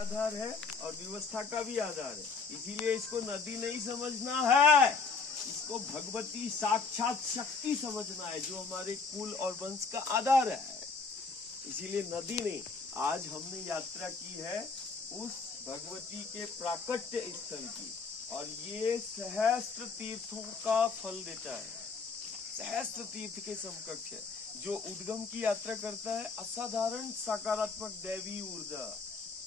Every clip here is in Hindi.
आधार है और व्यवस्था का भी आधार है, इसीलिए इसको नदी नहीं समझना है, इसको भगवती साक्षात शक्ति समझना है जो हमारे कुल और वंश का आधार है। इसीलिए नदी नहीं, आज हमने यात्रा की है उस भगवती के प्राकट्य स्थल की, और ये सहस्त्र तीर्थों का फल देता है, सहस्त्र तीर्थ के समकक्ष है। जो उद्गम की यात्रा करता है असाधारण सकारात्मक दैवी ऊर्जा,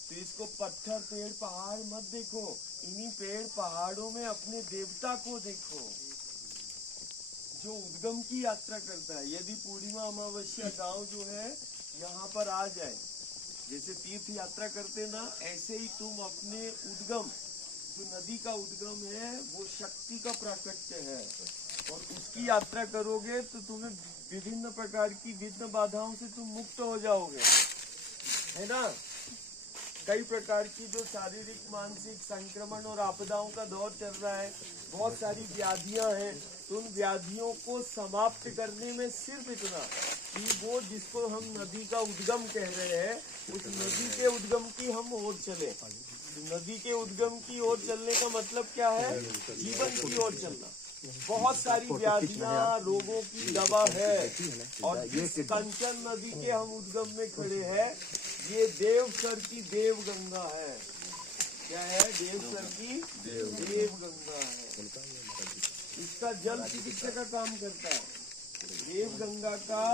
तो इसको पत्थर पेड़ पहाड़ मत देखो, इन्हीं पेड़ पहाड़ों में अपने देवता को देखो। जो उद्गम की यात्रा करता है, यदि पूर्णिमा अमावस्या गांव जो है यहाँ पर आ जाए, जैसे तीर्थ यात्रा करते ना, ऐसे ही तुम अपने उद्गम, जो नदी का उद्गम है वो शक्ति का प्राकट्य है, और उसकी यात्रा करोगे तो तुम्हें विभिन्न प्रकार की विघ्न बाधाओं से तुम मुक्त हो जाओगे, है ना। कई प्रकार की जो शारीरिक मानसिक संक्रमण और आपदाओं का दौर चल रहा है, बहुत सारी व्याधियां हैं, तो उन व्याधियों को समाप्त करने में सिर्फ इतना कि वो जिसको हम नदी का उद्गम कह रहे हैं, उस नदी के उद्गम की हम ओर चले। नदी के उद्गम की ओर चलने का मतलब क्या है? जीवन की ओर चलना। बहुत सारी व्याधियां रोगों की दवा है, और जिस कंचन नदी के हम उद्गम में खड़े हैं, ये देवसर की देव गंगा है। क्या है? देवसर की देव गंगा है। इसका जल चिकित्सा का काम करता है। देव गंगा का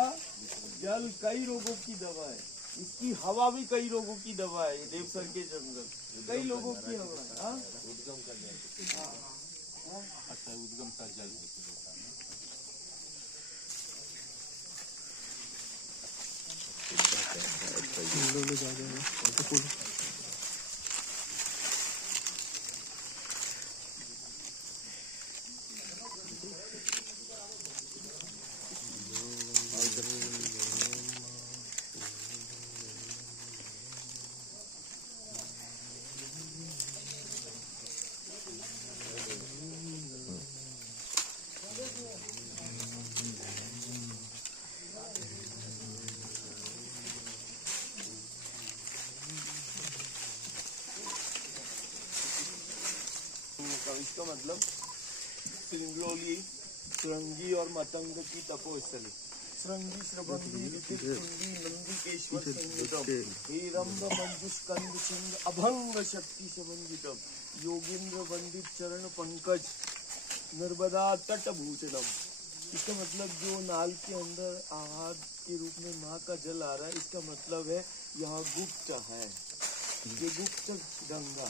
जल कई रोगों की दवा है, इसकी हवा भी कई रोगों की दवा है। देवसर के जंगल कई लोगों की हवा है। उद्गम का जल, अच्छा उद्गम का जल इसका मतलब सिंगरौली, श्रृंगी और मतंग की तपोस्थली। श्रृंगी श्रभंगी ऋतिकुंडी नंदिकेश्वर संयुतम, हेरंब मंजुष्कंद सिंह अभंग शक्ति समन्वितम, योगींद्र वंदित चरण पंकज नर्मदा तट भूषणम। इसका मतलब जो नाल के अंदर आहार के रूप में माँ का जल आ रहा है, इसका मतलब है यहाँ गुप्त है, ये गुप्त गंगा,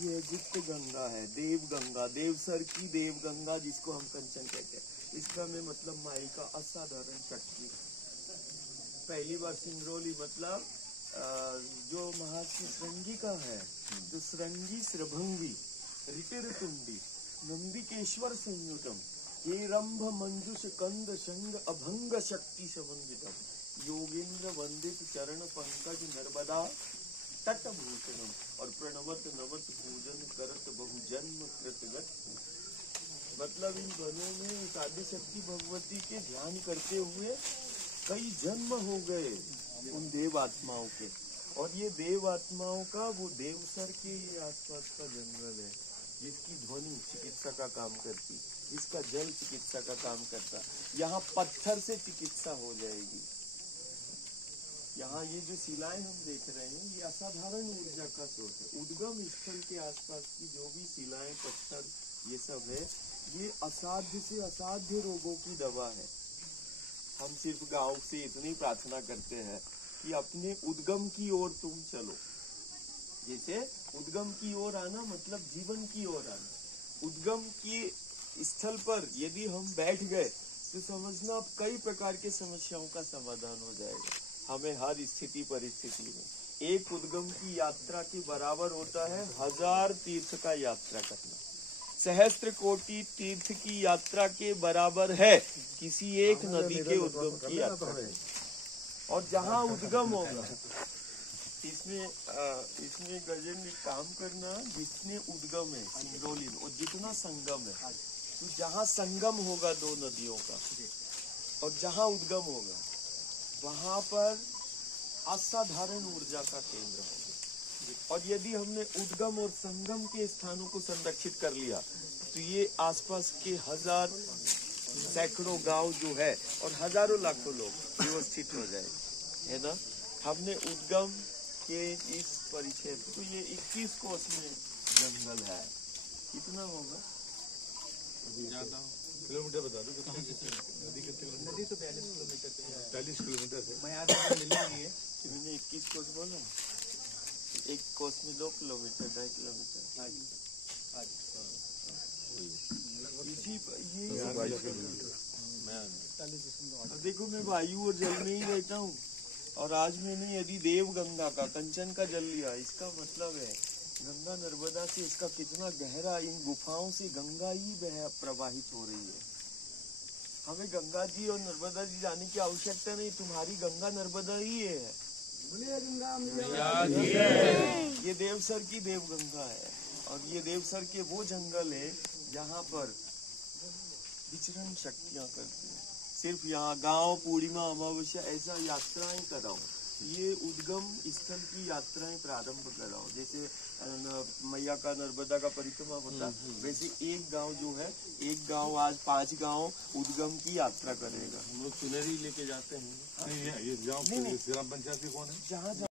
ये गुप्त गंगा है, देव गंगा, देवसर की देव गंगा जिसको हम कंचन कहते हैं। इसका में मतलब माई का असाधारण शक्ति। पहली बार सिंगरौली मतलब जो महर्षि श्रृंगी का है, जो श्रृंगी श्रभंगी ऋतिरतुंडी नंदिकेश्वर संयुतम, ये रंभ मंजुष कंद संग अभंग शक्ति समन्वितम, योगेंद्र वंदित चरण पंकज नर्मदा तट भूषणम, और प्रणवत नवत पूजन करत बहुजन्म कृतगत। मतलब इन वनों में उस आदि शक्ति भगवती के ध्यान करते हुए कई जन्म हो गए उन देव आत्माओं के, और ये देव आत्माओं का वो देवसर के ये आसपास का जंगल है, जिसकी ध्वनि चिकित्सा का काम करती, जिसका जल चिकित्सा का काम करता। यहाँ पत्थर से चिकित्सा हो जाएगी। यहाँ ये जो शिलाएं हम देख रहे हैं, ये असाधारण ऊर्जा का स्रोत है। उद्गम स्थल के आसपास की जो भी शिलाएं, पत्थर, ये सब है, ये असाध्य से असाध्य रोगों की दवा है। हम सिर्फ गांव से इतनी प्रार्थना करते हैं कि अपने उद्गम की ओर तुम चलो। जैसे उद्गम की ओर आना मतलब जीवन की ओर आना। उद्गम की स्थल पर यदि हम बैठ गए तो समझना अब कई प्रकार के समस्याओं का समाधान हो जाएगा। हमें हर स्थिति परिस्थिति में एक उद्गम की यात्रा के बराबर होता है 1000 तीर्थ का यात्रा करना। सहस्त्र कोटि तीर्थ की यात्रा के बराबर है किसी एक नदी के उद्गम की यात्रा। और जहाँ उद्गम होगा, इसमें गजेंद्र काम करना, जितने उद्गम है सिंगरौली और जितना संगम है, तो जहाँ संगम होगा दो नदियों का और जहाँ उद्गम होगा, वहां पर असाधारण ऊर्जा का केंद्र होगा। और यदि हमने उद्गम और संगम के स्थानों को संरक्षित कर लिया तो ये आसपास के सैकड़ों गांव जो है और हजारों लाखों लोग व्यवस्थित हो जाए, है ना। हमने उद्गम के इस परिचय तो ये 21 कोस में जंगल है। कितना होगा? ज्यादा किलोमीटर बता दो। नदी तो 42 किलोमीटर से 40 किलोमीटर से मैं याद मिलेंगे। मैंने 21 कोस बोला, एक कोस में 2 किलोमीटर 2.5 किलोमीटर। अब देखो मैं वायु और जल में ही रहता हूँ और आज मैंने यदि देव गंगा का कंचन का जल लिया, इसका मतलब है गंगा नर्मदा से इसका कितना गहरा, इन गुफाओं से गंगा ही प्रवाहित हो रही है। हमें गंगा जी और नर्मदा जी जाने की आवश्यकता नहीं, तुम्हारी गंगा नर्मदा ही है। ये देवसर की देव गंगा है और ये देवसर के वो जंगल है जहाँ पर विचरण शक्तियाँ करती हैं। सिर्फ यहाँ गांव पूर्णिमा अमावस्या ऐसा यात्राएं कराओ, ये उद्गम स्थल की यात्राएं प्रारंभ कराओ। जैसे मैया का नर्मदा का परिक्रमा होता, वैसे एक गांव जो है, एक गांव आज 5 गांव उद्गम की यात्रा करेगा। हम लोग सुनहरी लेके जाते हैं। ये ग्राम पंचायत कौन है? जहाँ